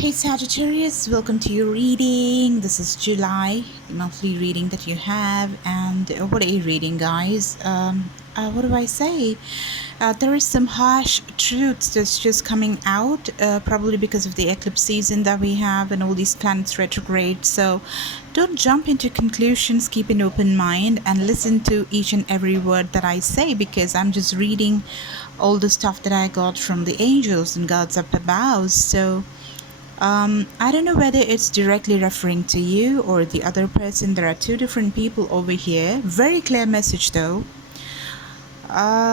Hey Sagittarius, welcome to your reading. This is July, the monthly reading that you have. And what a reading, guys. What do I say? There is some harsh truths that's just coming out, probably because of the eclipse season that we have and all these planets retrograde. So don't jump into conclusions, keep an open mind and listen to each and every word that I say, because I'm just reading all the stuff that I got from the angels and gods up above. So I don't know whether it's directly referring to you or the other person. There are two different people over here. Very clear message though.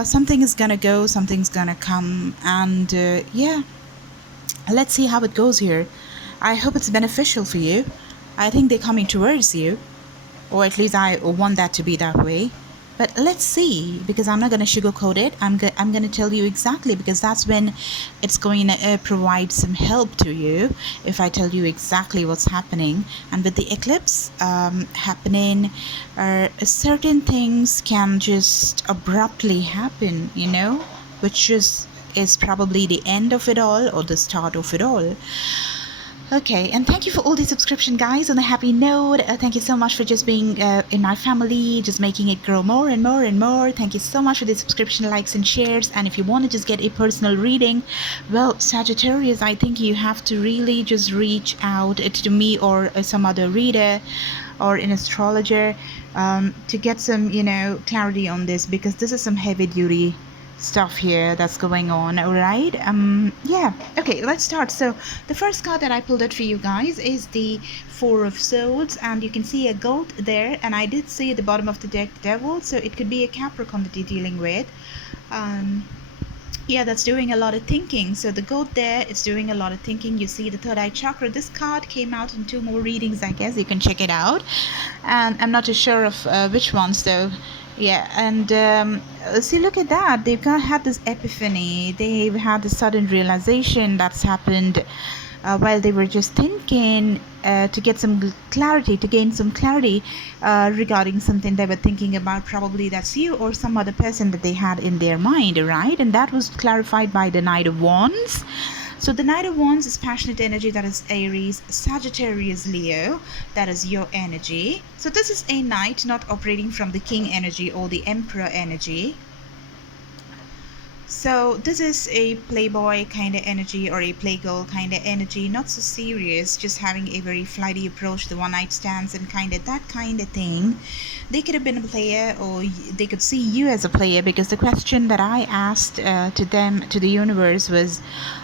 Something is gonna go, something's gonna come, and yeah, let's see how it goes here. I hope it's beneficial for you. I think they're coming towards you, or at least I want that to be that way. But let's see, because I'm not going to sugarcoat it. I'm going to tell you exactly, because that's when it's going to provide some help to you if I tell you exactly what's happening. And with the eclipse happening, certain things can just abruptly happen, which is probably the end of it all or the start of it all. Okay, and thank you for all the subscription, guys. On a happy note, thank you so much for just being in my family, just making it grow more and more and more. Thank you so much for the subscription, likes and shares. And if you want to just get a personal reading, well, Sagittarius, I think you have to really just reach out to me or some other reader or an astrologer to get some, clarity on this, because this is some heavy duty stuff here that's going on. All right, yeah, okay, let's start. So the first card that I pulled out for you guys is the Four of Swords, and you can see a goat there, and I did see at the bottom of the deck Devil, so it could be a Capricorn that you're dealing with. Yeah, that's doing a lot of thinking. So the goat there is doing a lot of thinking. You see the third eye chakra. This card came out in two more readings, I guess. You can check it out, and I'm not too sure of which ones though. Yeah, and see, look at that. They've had this epiphany. They've had a sudden realization that's happened while they were just thinking to get some clarity, to gain some clarity regarding something they were thinking about. Probably that's you or some other person that they had in their mind, right? And that was clarified by the Knight of Wands. So the Knight of Wands is passionate energy, that is Aries. Sagittarius, Leo, that is your energy. So this is a knight not operating from the king energy or the emperor energy. So this is a playboy kind of energy or a playgirl kind of energy, not so serious, just having a very flighty approach, the one night stands and that kind of thing. They could have been a player, or they could see you as a player, because the question that I asked to them, to the universe, was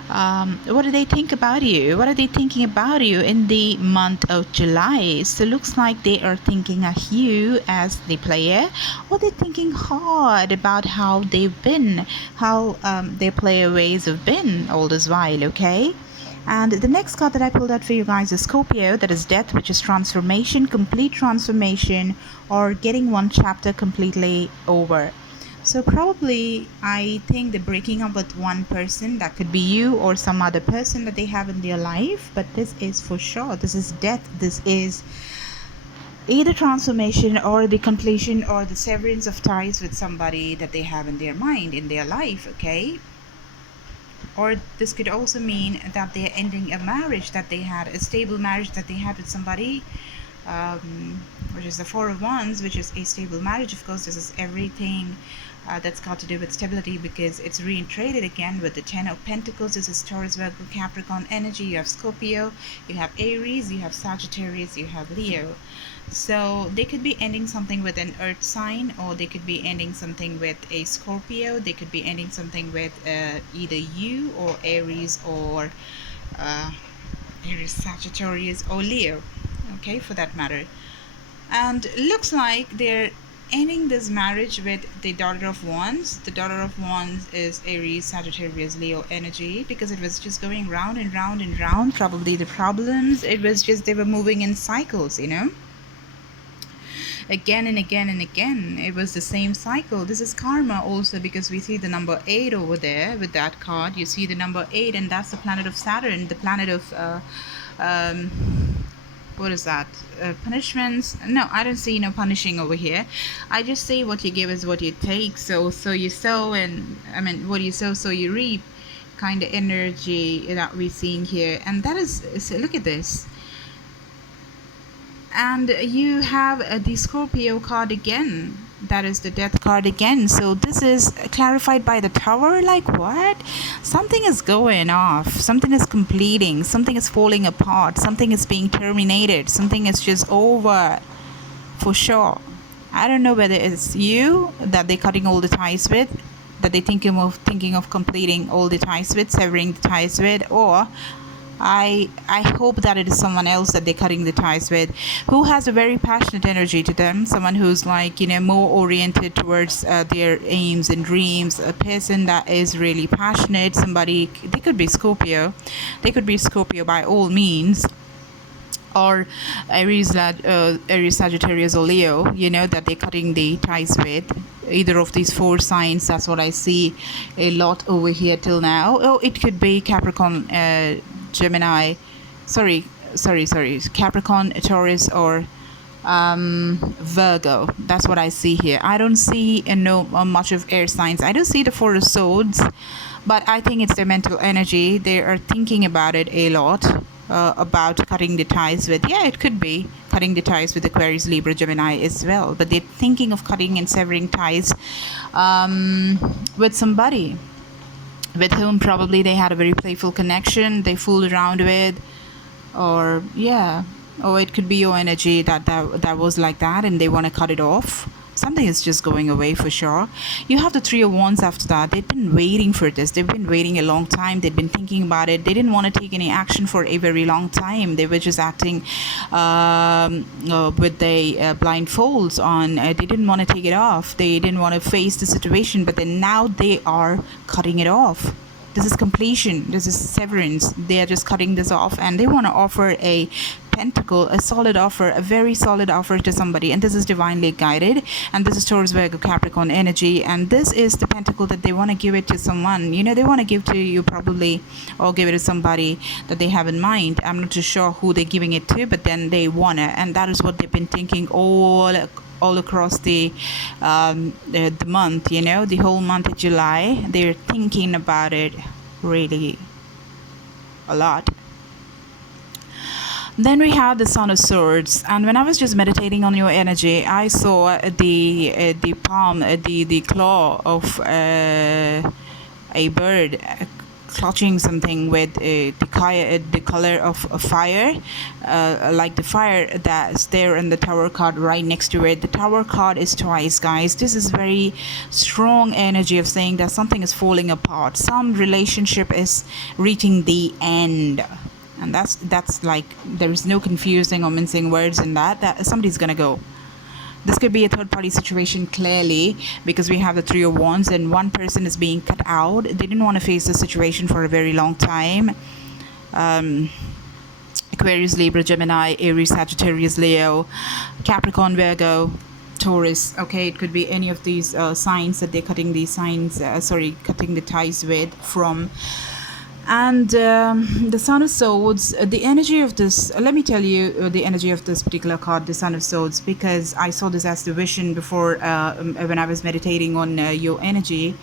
what do they think about you? What are they thinking about you in the month of July? So looks like they are thinking of you as the player, or they're thinking hard about how they've been, how their player ways have been all this while. Okay, and the next card that I pulled out for you guys is Scorpio, that is death, which is transformation, complete transformation, or getting one chapter completely over. So probably I think they're breaking up with one person. That could be you or some other person that they have in their life, but this is for sure. This is death. This is either transformation or the completion or the severance of ties with somebody that they have in their mind, in their life. Okay, or this could also mean that they're ending a marriage that they had, a stable marriage that they had with somebody, which is the Four of Wands, which is a stable marriage. Of course, this is everything that's got to do with stability, because it's reintegrated again with the Ten of Pentacles. This is Taurus, Virgo, Capricorn energy. You have Scorpio, you have Aries, you have Sagittarius, you have Leo. So they could be ending something with an earth sign, or they could be ending something with a Scorpio. They could be ending something with either you or Aries, or Aries, Sagittarius, or Leo, okay, for that matter. And looks like they're ending this marriage with the Daughter of Wands. The Daughter of Wands is Aries, Sagittarius, Leo energy, because it was just going round and round and round. Probably the problems, it was just they were moving in cycles, again and again and again. It was the same cycle. This is karma also, because we see the number 8 over there with that card. You see the number 8, and that's the planet of Saturn, the planet of what is that, punishments? No, I don't see no punishing over here. I just say what you give is what you take. So you sow, and what you sow, so you reap. kind of energy that we're seeing here. And that is, so look at this. And you have the Scorpio card again. That is the death card again. So this is clarified by the Tower. Like what? Something is going off. Something is completing. Something is falling apart. Something is being terminated. Something is just over. For sure. I don't know whether it's you that they're cutting all the ties with, that they're thinking of completing all the ties with, severing the ties with, or I hope that it is someone else that they're cutting the ties with, who has a very passionate energy to them, someone who's like, you know, more oriented towards their aims and dreams, a person that is really passionate, somebody, they could be Scorpio by all means, or Aries, Sagittarius, or Leo, you know, that they're cutting the ties with. Either of these four signs, that's what I see a lot over here till now. Oh, it could be Capricorn, Gemini, Capricorn, Taurus, or Virgo. That's what I see here. I don't see much of air signs. I don't see the Four of Swords, but I think it's their mental energy. They are thinking about it a lot. About cutting the ties with, yeah, it could be cutting the ties with Aquarius, Libra, Gemini as well, but they're thinking of cutting and severing ties with somebody with whom probably they had a very playful connection, they fooled around with, or yeah, or it could be your energy that was like that and they want to cut it off. Something is just going away for sure. You have the Three of Wands after that. They've been waiting for this. They've been waiting a long time. They've been thinking about it. They didn't want to take any action for a very long time. They were just acting with the blindfolds on. They didn't want to take it off. They didn't want to face the situation. But then now they are cutting it off. This is completion. This is severance. They are just cutting this off, and they want to offer a pentacle, a solid offer, a very solid offer to somebody. And this is divinely guided. And this is Taurus, Virgo, Capricorn energy. And this is the pentacle that they want to give it to someone. You know, they want to give to you probably, or give it to somebody that they have in mind. I'm not too sure who they're giving it to, but then they want it. And that is what they've been thinking all across the month, you know, the whole month of July. They're thinking about it really a lot. Then we have the Son of Swords, and when I was just meditating on your energy, I saw the palm, the claw of a bird clutching something with the color of fire, like the fire that's there in the Tower card right next to it. The Tower card is twice, guys. This is very strong energy of saying that something is falling apart. Some relationship is reaching the end. And that's like, there is no confusing or mincing words in that somebody's gonna go. This could be a third-party situation, clearly, because we have the Three of Wands and one person is being cut out. They didn't want to face the situation for a very long time. Aquarius, Libra, Gemini, Aries, Sagittarius, Leo, Capricorn, Virgo, Taurus. Okay, it could be any of these signs that they're cutting these cutting the ties with from. And the Son of Swords, the energy of this, let me tell you the energy of this particular card, the Son of Swords, because I saw this as the vision before when I was meditating on your energy.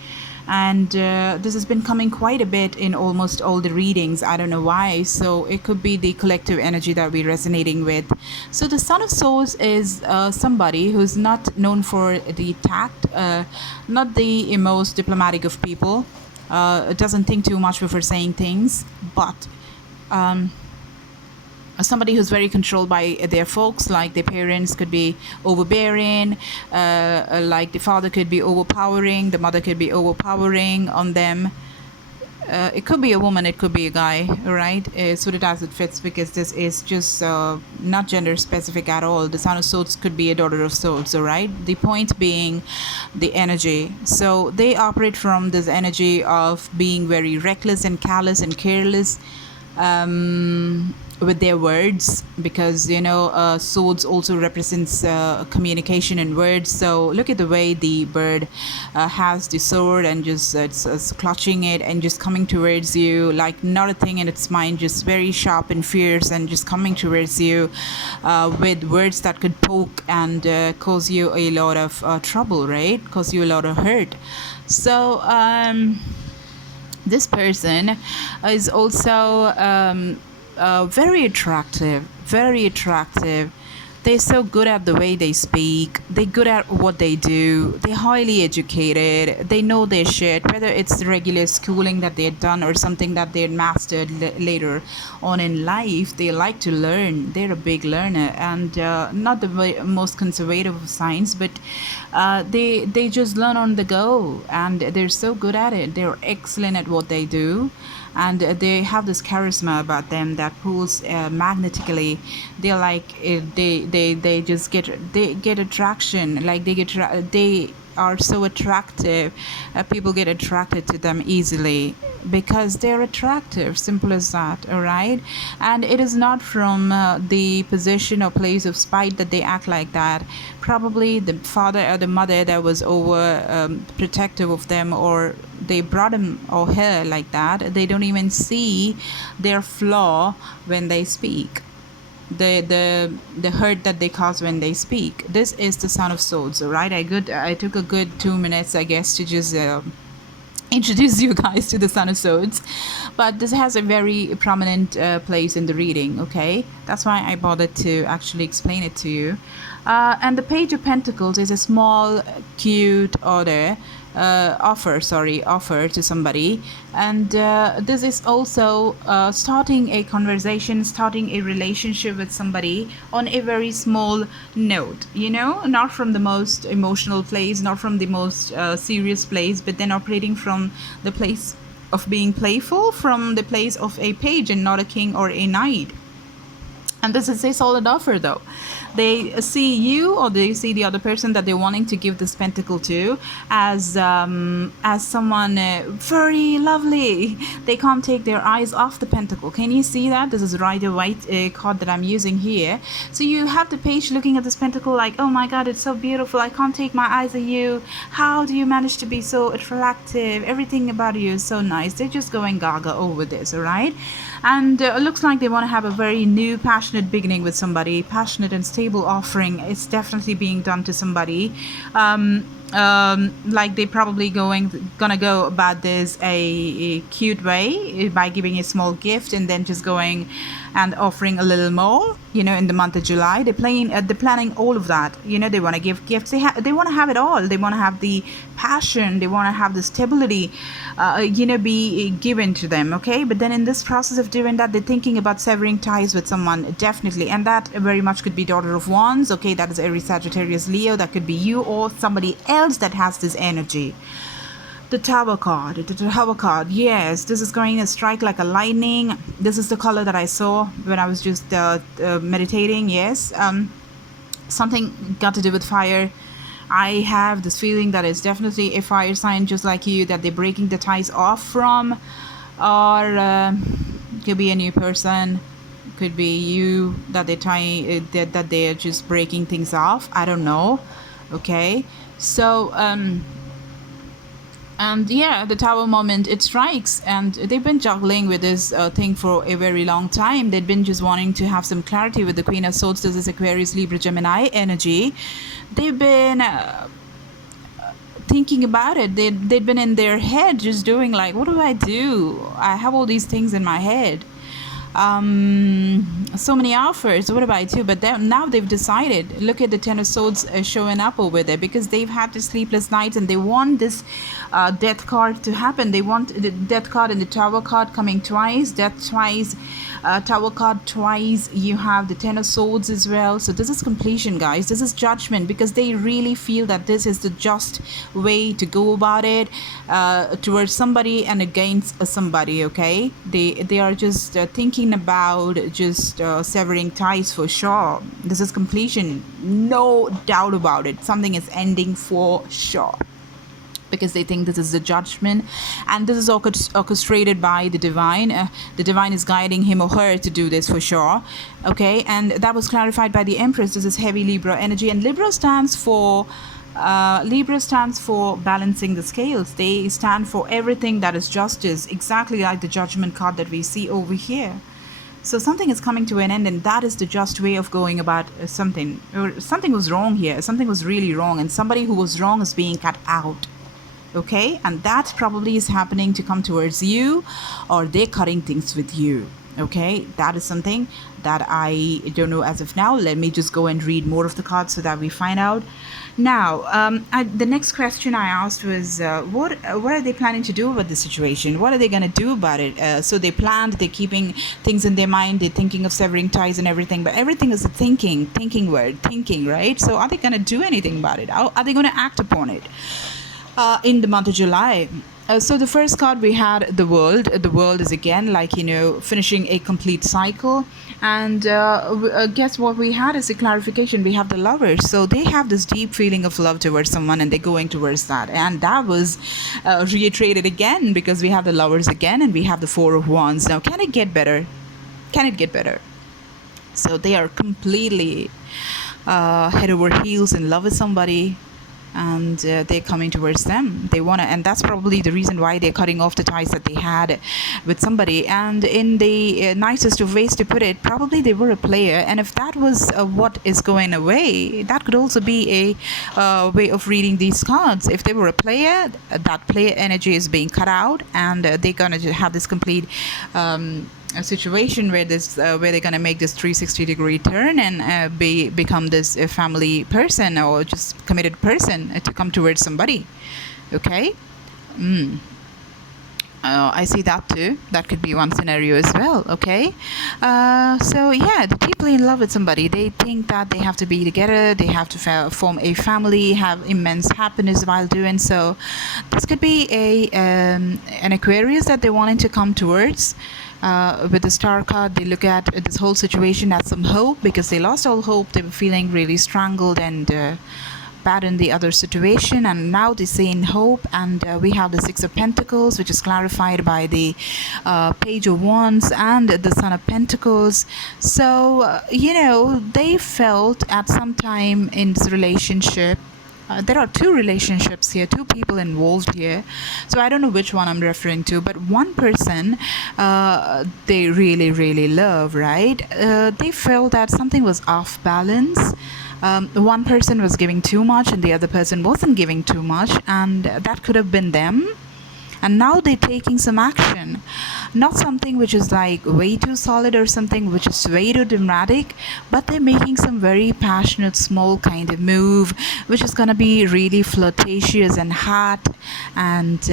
And this has been coming quite a bit in almost all the readings. I don't know why. So it could be the collective energy that we're resonating with. So the Son of Swords is somebody who's not known for the tact, not the most diplomatic of people. Doesn't think too much before saying things, but somebody who's very controlled by their folks, like their parents could be overbearing, like the father could be overpowering, the mother could be overpowering on them. It could be a woman, it could be a guy, right? So that as it fits, because this is just not gender specific at all. The Son of Swords could be a Daughter of Swords, all right? The point being the energy. So they operate from this energy of being very reckless and callous and careless with their words, because you know swords also represents communication in words. So look at the way the bird has the sword and just it's clutching it and just coming towards you, like not a thing in its mind, just very sharp and fierce, and just coming towards you with words that could poke and cause you a lot of trouble, right? Cause you a lot of hurt. So This person is also very attractive, very attractive. They're so good at the way they speak. They're good at what they do. They're highly educated. They know their shit, whether it's regular schooling that they've done or something that they mastered later on in life. They like to learn. They're a big learner, and not the most conservative of signs, but they just learn on the go, and they're so good at it. They're excellent at what they do, and they have this charisma about them that pulls magnetically. They're like they just get attraction, like they are so attractive. People get attracted to them easily because they're attractive, simple as that. All right, and it is not from the position or place of spite that they act like that. Probably the father or the mother that was over protective of them, or they brought him or her like that. They don't even see their flaw when they speak, the hurt that they cause when they speak. This is the Son of Swords. All right, I took a good 2 minutes, I guess, to just introduce you guys to the Son of Swords, but this has a very prominent place in the reading. Okay, that's why I bothered to actually explain it to you. And the Page of Pentacles is a small, cute offer to somebody, and this is also starting a conversation, starting a relationship with somebody on a very small note, not from the most emotional place, not from the most serious place, but then operating from the place of being playful, from the place of a page and not a king or a knight. And this is a solid offer, though. They see you, or they see the other person that they're wanting to give this pentacle to as someone very lovely. They can't take their eyes off the pentacle. Can you see that? This is Rider White card that I'm using here. So you have the page looking at this pentacle like, oh my god, it's so beautiful. I can't take my eyes on you. How do you manage to be so attractive? Everything about you is so nice. They're just going gaga over this, all right? And it looks like they want to have a very new, passionate beginning with somebody. Passionate and stable offering is definitely being done to somebody. Like they probably gonna go about this a cute way by giving a small gift and then just going and offering a little more, in the month of July. They're planning all of that. They want to give gifts. They want to have it all. They want to have the passion. They want to have the stability, be given to them. Okay, but then in this process of doing that, they're thinking about severing ties with someone, definitely, and that very much could be Daughter of Wands. Okay, that is Aries, Sagittarius, Leo. That could be you or somebody else that has this energy. The Tower card, yes, this is going to strike like a lightning. This is the color that I saw when I was just meditating. Yes, something got to do with fire. I have this feeling that it's definitely a fire sign, just like you, that they're breaking the ties off from, or could be a new person, could be you that that they're just breaking things off. I don't know. Okay, so and yeah, the Tower moment, it strikes, and they've been juggling with this thing for a very long time. They've been just wanting to have some clarity with the Queen of Swords. This is Aquarius, Libra, Gemini energy. They've been thinking about it. They've been in their head just doing like, what do? I have all these things in my head. So many offers, what do I do? But now they've decided. Look at the Ten of Swords showing up over there, because they've had the sleepless nights and they want this death card to happen. They want the death card and the Tower card coming twice, death twice, Tower card twice. You have the Ten of Swords as well. So this is completion, guys. This is judgment, because they really feel that this is the just way to go about it, towards somebody and against somebody. Okay, they are just thinking about just severing ties for sure. This is completion, no doubt about it. Something is ending for sure, because they think this is the judgment, and this is orchestrated by the divine. The divine is guiding him or her to do this for sure. Okay, and that was clarified by the Empress. This is heavy Libra energy, and Libra stands for balancing the scales. They stand for everything that is justice, exactly like the Judgment card that we see over here. So something is coming to an end, and that is the just way of going about something. Something was wrong here. Something was really wrong, and somebody who was wrong is being cut out. Okay, and that probably is happening to come towards you, or they're cutting things with you. Okay, that is something that I don't know as of now. Let me just go and read more of the cards so that we find out. Now, the next question I asked was, what are they planning to do about the situation? What are they going to do about it? So they planned, they're keeping things in their mind, they're thinking of severing ties and everything, but everything is a thinking word, thinking, right? So are they going to do anything about it? Are they going to act upon it? In the month of July. So the first card we had the world. The world is again like, finishing a complete cycle. And guess what we had is a clarification. We have the lovers. So they have this deep feeling of love towards someone and they're going towards that. And that was reiterated again because we have the lovers again and we have the Four of Wands. Now, can it get better? Can it get better? So they are completely head over heels in love with somebody, and they're coming towards them. They want to, and that's probably the reason why they're cutting off the ties that they had with somebody. And in the nicest of ways to put it, probably they were a player, and if that was what is going away, that could also be a way of reading these cards. If they were a player, that player energy is being cut out, and they're gonna have this complete a situation where they're going to make this 360-degree turn and become this family person or just committed person to come towards somebody. Okay. I see that too. That could be one scenario as well. Okay. So yeah, they're deeply in love with somebody. They think that they have to be together. They have to form a family, have immense happiness while doing so. This could be an Aquarius that they're wanting to come towards. With the star card, they look at this whole situation as some hope because they lost all hope. They were feeling really strangled and bad in the other situation, and now they see in hope. And we have the Six of Pentacles, which is clarified by the Page of Wands and the Son of Pentacles. So they felt at some time in this relationship. There are two relationships here, two people involved here. So I don't know which one I'm referring to, but one person they really, really love, right? They felt that something was off balance. One person was giving too much and the other person wasn't giving too much, and that could have been them. And now they're taking some action, not something which is like way too solid or something which is way too dramatic, but they're making some very passionate small kind of move which is going to be really flirtatious and hot and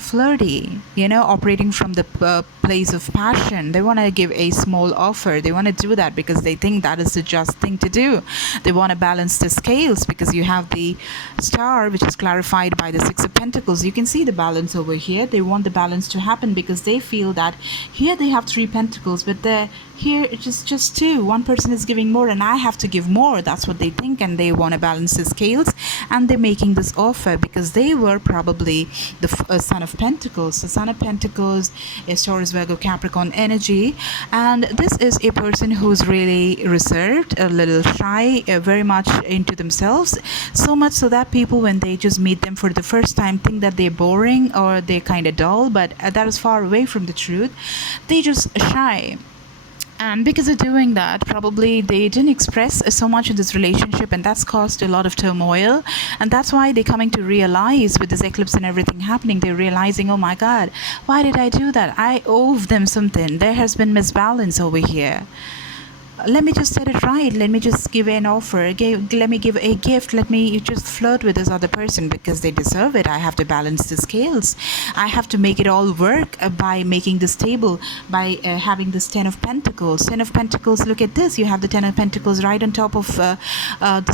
flirty, operating from the place of passion. They want to give a small offer. They want to do that because they think that is the just thing to do. They want to balance the scales because you have the star, which is clarified by the Six of Pentacles. You can see the balance over here. They want the balance to happen because they feel that here they have three pentacles, but here it's just two. One person is giving more and I have to give more. That's what they think, and they want to balance the scales, and they're making this offer because they were probably the Son of Pentacles. The Son of Pentacles is Taurus, Virgo, Capricorn energy, and this is a person who's really reserved, a little shy, very much into themselves, so much so that people, when they just meet them for the first time, think that they're boring or they're kind of dull, but that is far away from the truth. They just shy. And because of doing that, probably they didn't express so much in this relationship, and that's caused a lot of turmoil. And that's why they're coming to realize, with this eclipse and everything happening, they're realizing, oh my God, why did I do that? I owe them something. There has been misbalance over here. Let me just set it right. Let me just give an offer. Let me give a gift. Let me just flirt with this other person because they deserve it. I have to balance the scales. I have to make it all work by making this table, by having this Ten of Pentacles. Ten of Pentacles, look at this. You have the Ten of Pentacles right on top of the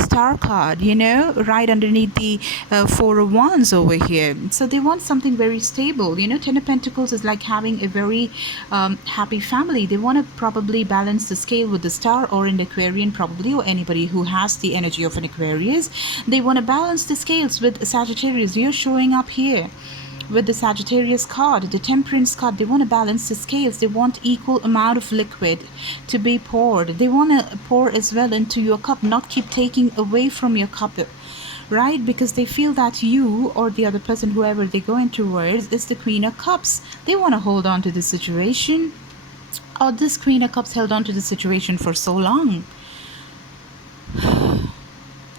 star card, right underneath the Four of Wands over here. So they want something very stable. Ten of Pentacles is like having a very happy family. They want to probably balance the scale with the star, or an Aquarian probably, or anybody who has the energy of an Aquarius. They want to balance the scales with Sagittarius. You're showing up here with the Sagittarius card, the Temperance card. They want to balance the scales. They want equal amount of liquid to be poured. They want to pour as well into your cup, not keep taking away from your cup, right? Because they feel that you or the other person, whoever they're going towards, is the Queen of Cups. They want to hold on to the situation. Oh, this Queen of Cups held on to the situation for so long.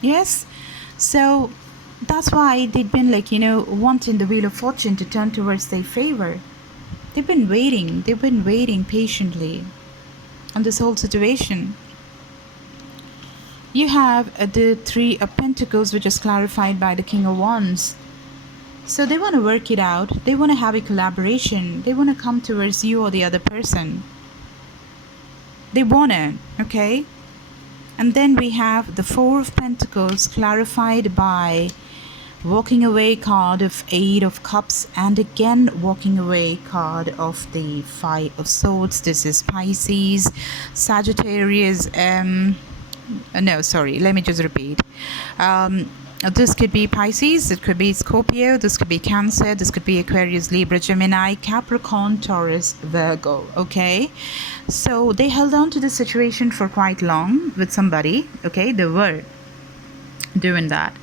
Yes. So That's why they've been like, wanting the wheel of fortune to turn towards their favor. They've been waiting patiently on this whole situation. You have the Three of Pentacles, which is clarified by the King of Wands. So they want to work it out. They want to have a collaboration. They want to come towards you or the other person. They want to, okay? And then we have the Four of Pentacles clarified by walking away card of Eight of Cups, and again walking away card of the Five of Swords. This is Pisces, Sagittarius, no, sorry, let me just repeat. This could be Pisces, it could be Scorpio, this could be Cancer, this could be Aquarius, Libra, Gemini, Capricorn, Taurus, Virgo, okay? So they held on to the situation for quite long with somebody, okay? They were doing that,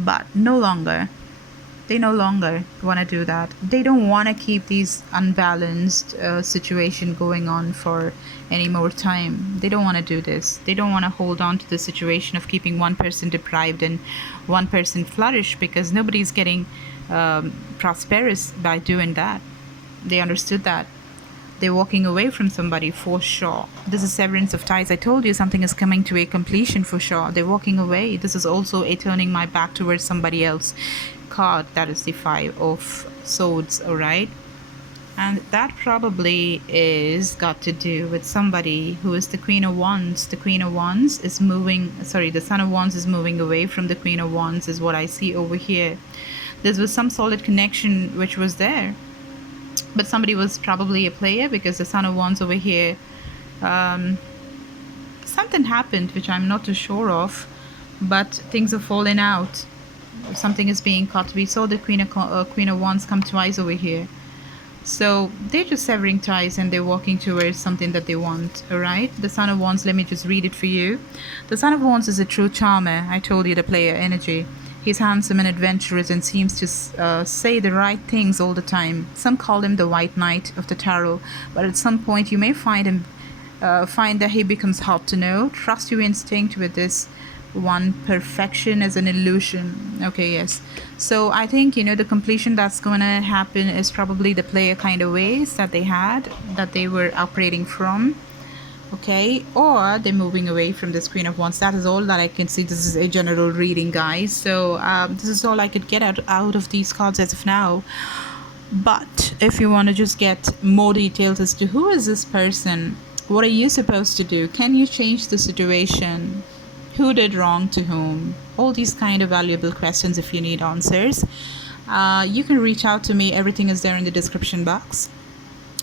but no longer. They no longer want to do that. They don't want to keep these unbalanced situation going on for any more time. They don't want to do this. They don't want to hold on to the situation of keeping one person deprived and one person flourish, because nobody's getting prosperous by doing that. They understood that. They're walking away from somebody for sure. This is severance of ties. I told you something is coming to a completion for sure. They're walking away. This is also a turning my back towards somebody else card. That is the Five of Swords, all right? And that probably is got to do with somebody who is the Queen of Wands. The Queen of Wands is moving, sorry, the Son of Wands is moving away from the Queen of Wands is what I see over here. There was some solid connection which was there. But somebody was probably a player, because the Son of Wands over here, something happened which I'm not too sure of, but things are falling out. Something is being cut. We saw the Queen of Wands come twice over here. So they're just severing ties and they're walking towards something that they want, all right? The Son of Wands, let me just read it for you. The Son of Wands is a true charmer. I told you the player energy. He's handsome and adventurous and seems to say the right things all the time. Some call him the White Knight of the Tarot, but at some point you may find that he becomes hot to know. Trust your instinct with this one. Perfection is an illusion. Okay, yes. So I think, the completion that's going to happen is probably the player kind of ways that they had, that they were operating from. Okay, or they're moving away from this Queen of Wands. That is all that I can see. This is a general reading, guys. So this is all I could get out of these cards as of now. But if you want to just get more details as to who is this person, what are you supposed to do, can you change the situation, who did wrong to whom, all these kind of valuable questions, if you need answers, you can reach out to me. Everything is there in the description box.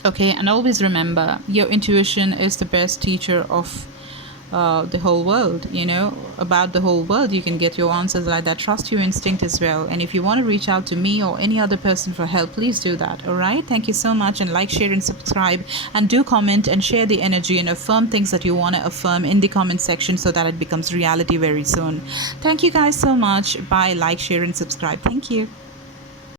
Okay, and always remember, your intuition is the best teacher of the whole world, about the whole world. You can get your answers like that. Trust your instinct as well. And if you want to reach out to me or any other person for help, please do that. All right, thank you so much, and like, share and subscribe, and do comment and share the energy and affirm things that you want to affirm in the comment section so that it becomes reality very soon. Thank you guys so much. Bye. Like, share and subscribe. Thank you.